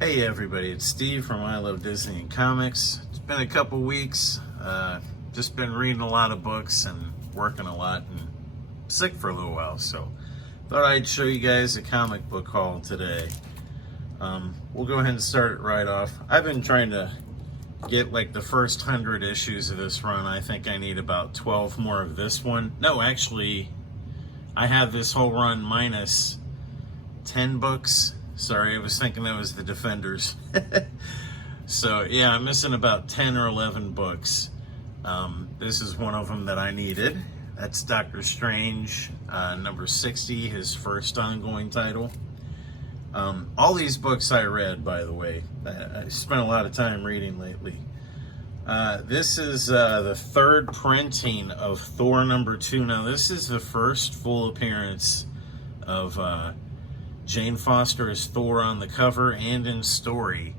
Hey everybody, it's Steve from I Love Disney and Comics. It's been a couple weeks. Just been reading a lot of books and working a lot and sick for a little while, so thought I'd show you guys a comic book haul today. We'll go ahead and start it right off. I've been trying to get like the first 100 issues of this run. I think I need about 12 more of this one. No, actually, I have this whole run minus 10 books. Sorry, I was thinking that was the Defenders. So yeah, I'm missing about 10 or 11 books. This is one of them that I needed. That's Doctor Strange, number 60, his first ongoing title. All these books I read, by the way. I spent a lot of time reading lately. This is the third printing of Thor number 2. Now, this is the first full appearance of Jane Foster as Thor on the cover and in story,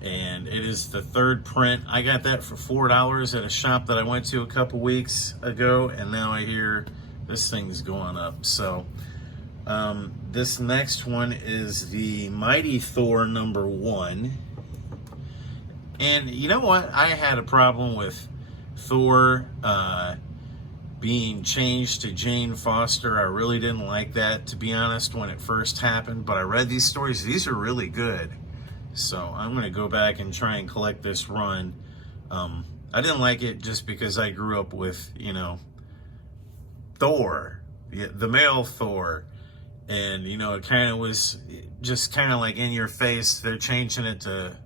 and it is the third print. I got that for $4 at a shop that I went to a couple weeks ago, and now I hear this thing's going up. So this next one is the Mighty Thor number 1, and you know what? I had a problem with Thor being changed to Jane Foster. I really didn't like that, to be honest, when it first happened, but I read these stories. These are really good, so I'm going to go back and try and collect this run. I didn't like it just because I grew up with, you know, Thor, the male Thor, and, you know, it kind of was just kind of like in your face. They're changing it to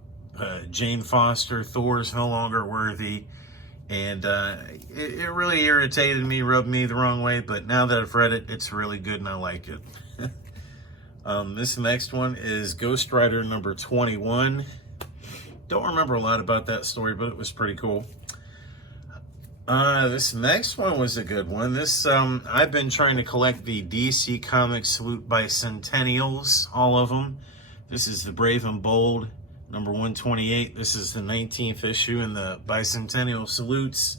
Jane Foster. Thor's no longer worthy. And it really irritated me, rubbed me the wrong way, but now that I've read it, it's really good and I like it. This next one is Ghost Rider number 21. Don't remember a lot about that story, but it was pretty cool. This next one was a good one. This I've been trying to collect the DC Comics Salute Bicentennials, all of them. This is the Brave and Bold number 128. This is the 19th issue in the Bicentennial Salutes.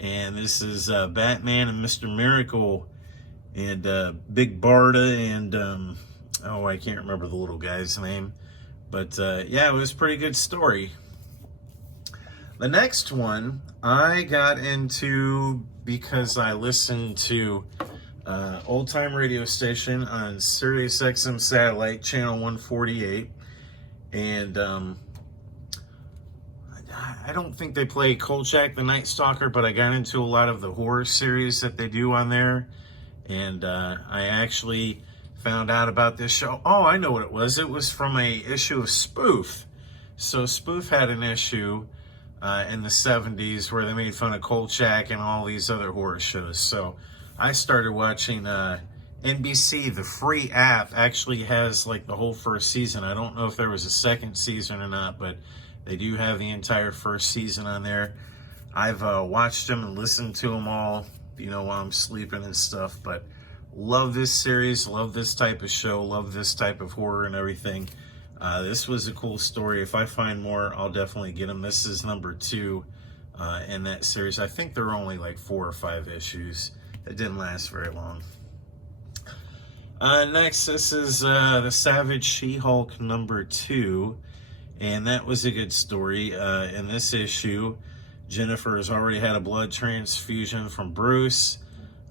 And this is Batman and Mr. Miracle and Big Barda and, oh, I can't remember the little guy's name. But yeah, it was a pretty good story. The next one I got into because I listened to Old Time Radio Station on Sirius XM Satellite, channel 148. And I don't think they play Kolchak the Night Stalker, but I got into a lot of the horror series that they do on there. And I actually found out about this show. Oh, I know what it was. It was from a issue of Spoof. So Spoof had an issue in the 70s where they made fun of Kolchak and all these other horror shows. So I started watching NBC. The free app actually has like the whole first season. I don't know if there was a second season or not, but they do have the entire first season on there. I've watched them and listened to them all, you know, while I'm sleeping and stuff. But love this series, love this type of show, love this type of horror and everything. This was a cool story. If I find more, I'll definitely get them. This is number 2 in that series. I think there were only like 4 or 5 issues. It didn't last very long. Next, this is the Savage She-Hulk number 2, and that was a good story. In this issue, Jennifer has already had a blood transfusion from Bruce.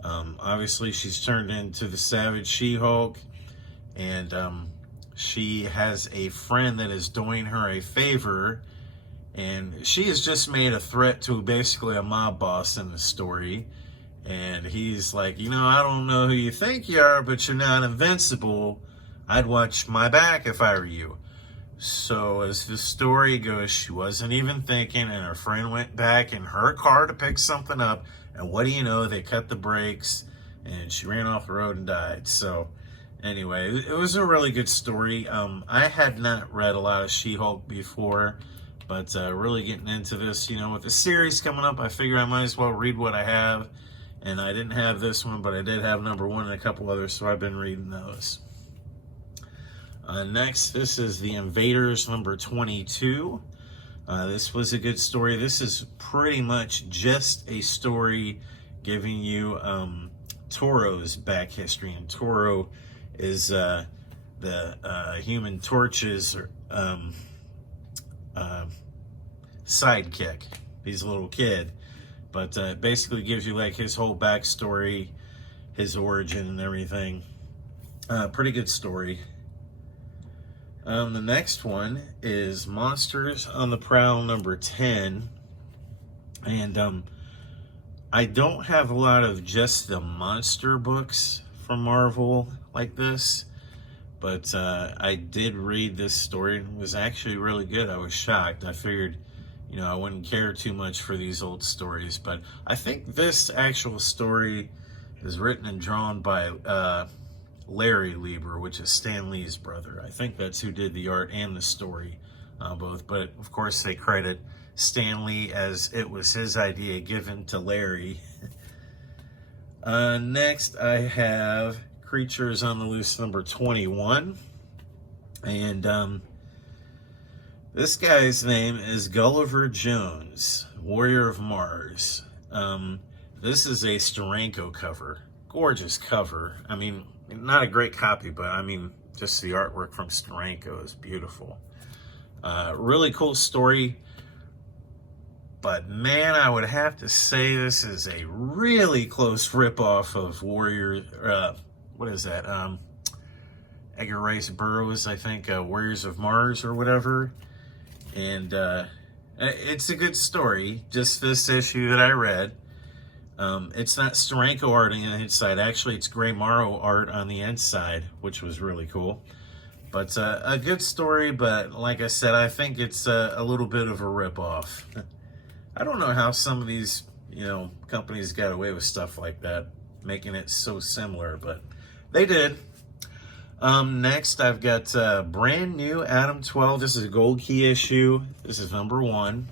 Obviously, she's turned into the Savage She-Hulk, and she has a friend that is doing her a favor, and she has just made a threat to basically a mob boss in the story. And he's like, you know, I don't know who you think you are, but you're not invincible. I'd watch my back if I were you. So as the story goes, she wasn't even thinking, and her friend went back in her car to pick something up. And what do you know? They cut the brakes, and she ran off the road and died. So anyway, it was a really good story. I had not read a lot of She-Hulk before, but really getting into this, you know, with the series coming up, I figure I might as well read what I have. And I didn't have this one, but I did have number 1 and a couple others, so I've been reading those. Next, this is The Invaders number 22. This was a good story. This is pretty much just a story giving you Toro's back history. And Toro is the Human Torch's sidekick. He's a little kid, but basically gives you like his whole backstory, his origin and everything. Pretty good story. The next one is Monsters on the Prowl number 10. And I don't have a lot of just the monster books from Marvel like this, but I did read this story. It was actually really good. I was shocked. I figured, you know, I wouldn't care too much for these old stories, but I think this actual story is written and drawn by Larry Lieber, which is Stan Lee's brother. I think that's who did the art and the story, both. But of course, they credit Stan Lee as it was his idea given to Larry. Next, I have Creatures on the Loose number 21. And this guy's name is Gulliver Jones, Warrior of Mars. This is a Steranko cover. Gorgeous cover. I mean, not a great copy, but I mean, just the artwork from Steranko is beautiful. Really cool story. But man, I would have to say this is a really close ripoff of Warrior, what is that? Edgar Rice Burroughs, I think, Warriors of Mars or whatever. And it's a good story. Just this issue that I read. It's not Steranko art on the inside. Actually, it's Gray Morrow art on the inside, which was really cool. But a good story, but like I said, I think it's a little bit of a ripoff. I don't know how some of these, you know, companies got away with stuff like that, making it so similar, but they did. Next, I've got brand new Adam 12. This is a Gold Key issue. This is number 1.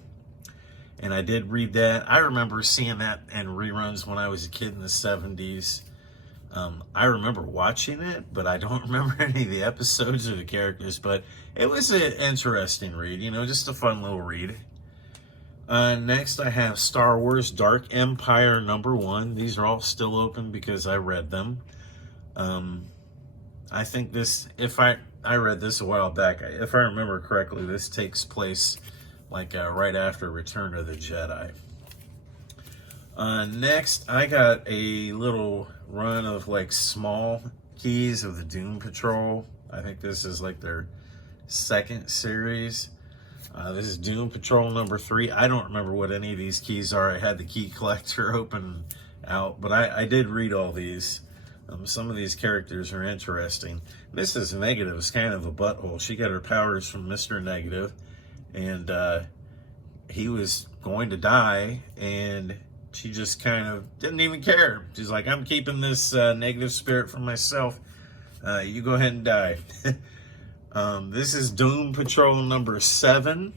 And I did read that. I remember seeing that in reruns when I was a kid in the 70s. I remember watching it, but I don't remember any of the episodes or the characters. But it was an interesting read, you know, just a fun little read. Next, I have Star Wars Dark Empire number 1. These are all still open because I read them. I think this, I read this a while back. If I remember correctly, this takes place like right after Return of the Jedi. Next, I got a little run of like small keys of the Doom Patrol. I think this is like their second series. This is Doom Patrol number 3. I don't remember what any of these keys are. I had the key collector open out, but I did read all these. Some of these characters are interesting. Mrs. Negative is kind of a butthole. She got her powers from Mr. Negative, and he was going to die, and she just kind of didn't even care. She's like, I'm keeping this negative spirit for myself. You go ahead and die. This is Doom Patrol number 7.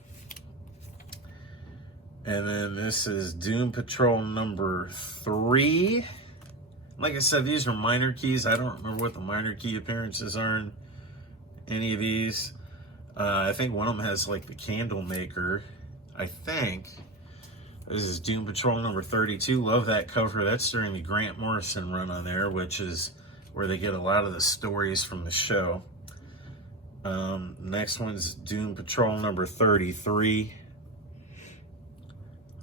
And then this is Doom Patrol number 3. Like I said, these are minor keys. I don't remember what the minor key appearances are in any of these. I think one of them has like the candle maker. I think. This is Doom Patrol number 32. Love that cover. That's during the Grant Morrison run on there, which is where they get a lot of the stories from the show. Next one's Doom Patrol number 33.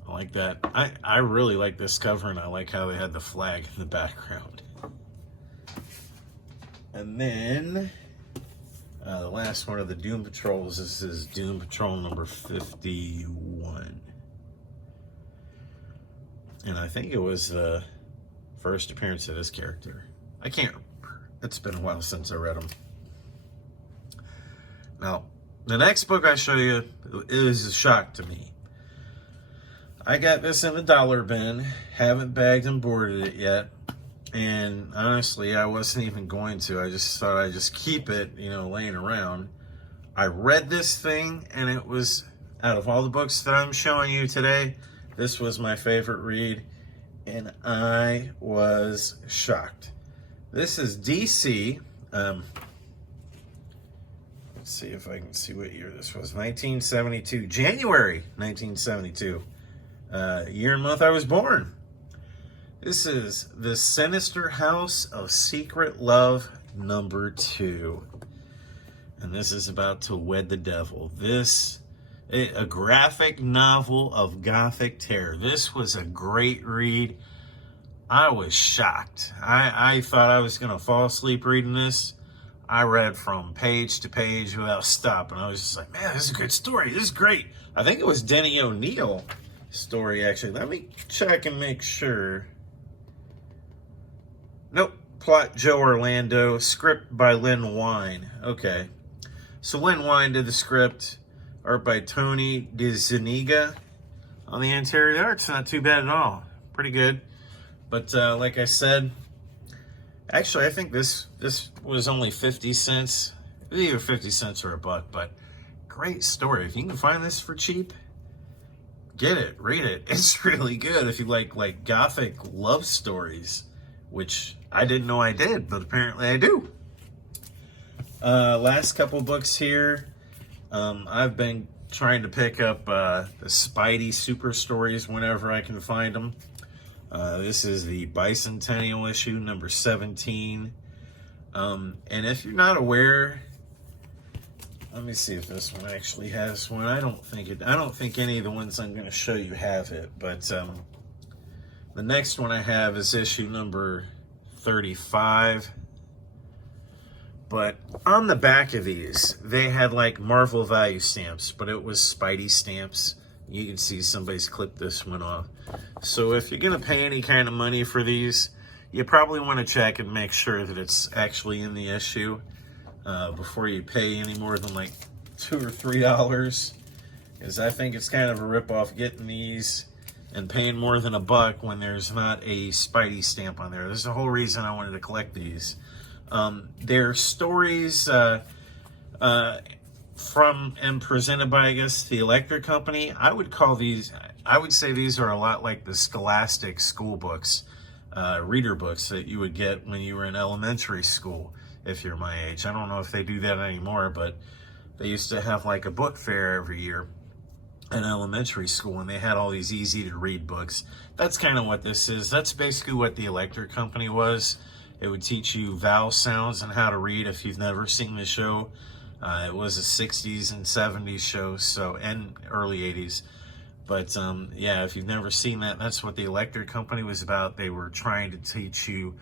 I like that. I really like this cover, and I like how they had the flag in the background. And then the last one of the Doom Patrols, this is Doom Patrol number 51. And I think it was the first appearance of this character. I can't remember. It's been a while since I read them. Now, the next book I show you is a shock to me. I got this in the dollar bin, haven't bagged and boarded it yet, and honestly, I wasn't even going to. I just thought I'd just keep it, you know, laying around. I read this thing, and it was, out of all the books that I'm showing you today, this was my favorite read, and I was shocked. This is DC. Let's see if I can see what year this was. 1972, January 1972. Year and month I was born. This is The Sinister House of Secret Love number 2. and this is about To Wed the Devil. A graphic novel of gothic terror. This was a great read. I was shocked. I thought I was going to fall asleep reading this. I read from page to page without stopping. I was just like, man, this is a good story. This is great. I think it was Denny O'Neil story, actually. Let me check and make sure. Nope. Plot Joe Orlando. Script by Lynn Wein. Okay. So Lynn Wein did the script. Art by Tony DeZuniga. On the interior, the art's not too bad at all. Pretty good. But like I said, actually, I think this was only 50 cents. Either 50 cents or $1, but great story. If you can find this for cheap, get it, read it. It's really good if you like gothic love stories, which I didn't know I did, but apparently I do. Last couple books here. I've been trying to pick up the Spidey Super Stories whenever I can find them. This is the Bicentennial issue, number 17. And if you're not aware, let me see if this one actually has one. I don't think any of the ones I'm going to show you have it. But the next one I have is issue number 35. But on the back of these, they had like Marvel value stamps, but it was Spidey stamps. You can see somebody's clipped this one off. So if you're going to pay any kind of money for these, you probably want to check and make sure that it's actually in the issue before you pay any more than like $2 or $3. Because I think it's kind of a ripoff getting these and paying more than $1 when there's not a Spidey stamp on there. There's the whole reason I wanted to collect these. They're stories from and presented by, I guess, the Electric Company. I would say these are a lot like the Scholastic school books, reader books that you would get when you were in elementary school, if you're my age. I don't know if they do that anymore, but they used to have like a book fair every year in elementary school, and they had all these easy to read books. That's kind of what this is. That's basically what the Electric Company was. It would teach you vowel sounds and how to read if you've never seen the show. It was a 60s and 70s show, and early 80s. But yeah, if you've never seen that, that's what the Electric Company was about. They were trying to teach you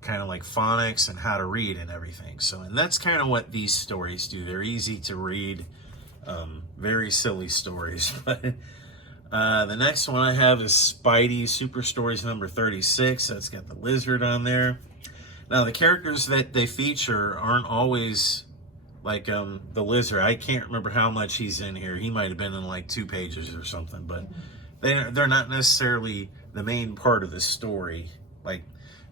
kind of like phonics and how to read and everything. And that's kind of what these stories do. They're easy to read, very silly stories. But the next one I have is Spidey Super Stories number 36. That's got the lizard on there. Now, the characters that they feature aren't always like the lizard. I can't remember how much he's in here. He might have been in like 2 pages or something, but they're not necessarily the main part of the story. Like,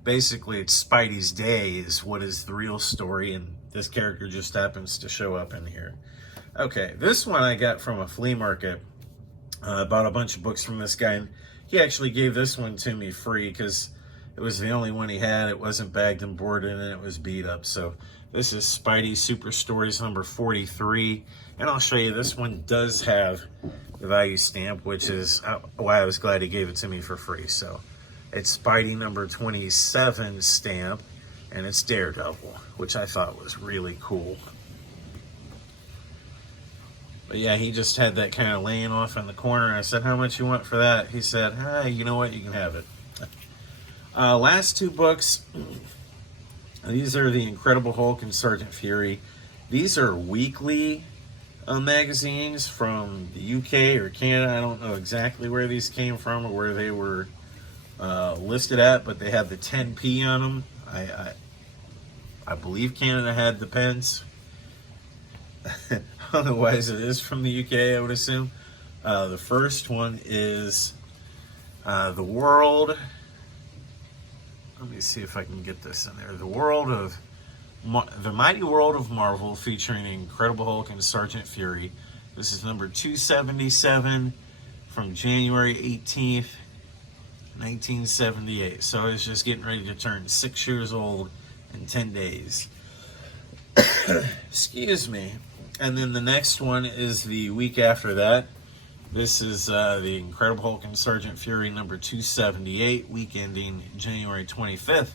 basically, it's Spidey's day is what is the real story, and this character just happens to show up in here. Okay, this one I got from a flea market. I bought a bunch of books from this guy, and he actually gave this one to me free because it was the only one he had. It wasn't bagged and boarded, and it was beat up. So this is Spidey Super Stories number 43. And I'll show you, this one does have the value stamp, which is why I was glad he gave it to me for free. So it's Spidey number 27 stamp, and it's Daredevil, which I thought was really cool. But yeah, he just had that kind of laying off in the corner. I said, how much you want for that? He said, you know what, you can have it. Last 2 books, these are the Incredible Hulk and Sergeant Fury. These are weekly magazines from the UK or Canada. I don't know exactly where these came from or where they were listed at, but they have the 10p on them. I believe Canada had the pence. Otherwise, it is from the UK, I would assume. The first one is The World. Let me see if I can get this in there. The Mighty World of Marvel, featuring Incredible Hulk and Sergeant Fury. This is number 277 from January 18th, 1978. So I was just getting ready to turn 6 years old in 10 days. Excuse me. And then the next one is the week after that. This is the Incredible Hulk and Sergeant Fury number 278, week ending January 25th,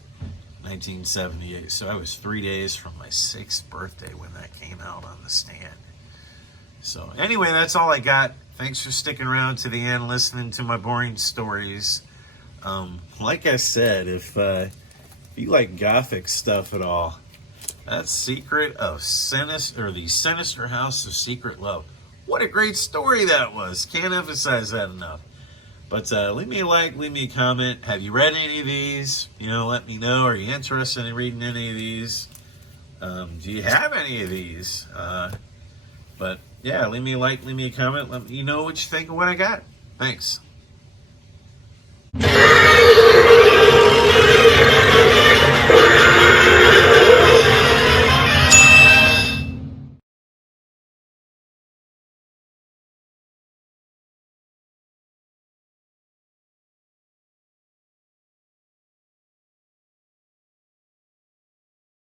1978. So I was 3 days from my 6th birthday when that came out on the stand. So anyway, that's all I got. Thanks for sticking around to the end, listening to my boring stories. Like I said, if you like gothic stuff at all, that's Secret of Sinister, or the Sinister House of Secret Love. What a great story that was. Can't emphasize that enough. But leave me a like, leave me a comment. Have you read any of these? Let me know. Are you interested in reading any of these? Do you have any of these? But yeah, leave me a like, leave me a comment. Let me know what you think of what I got. Thanks.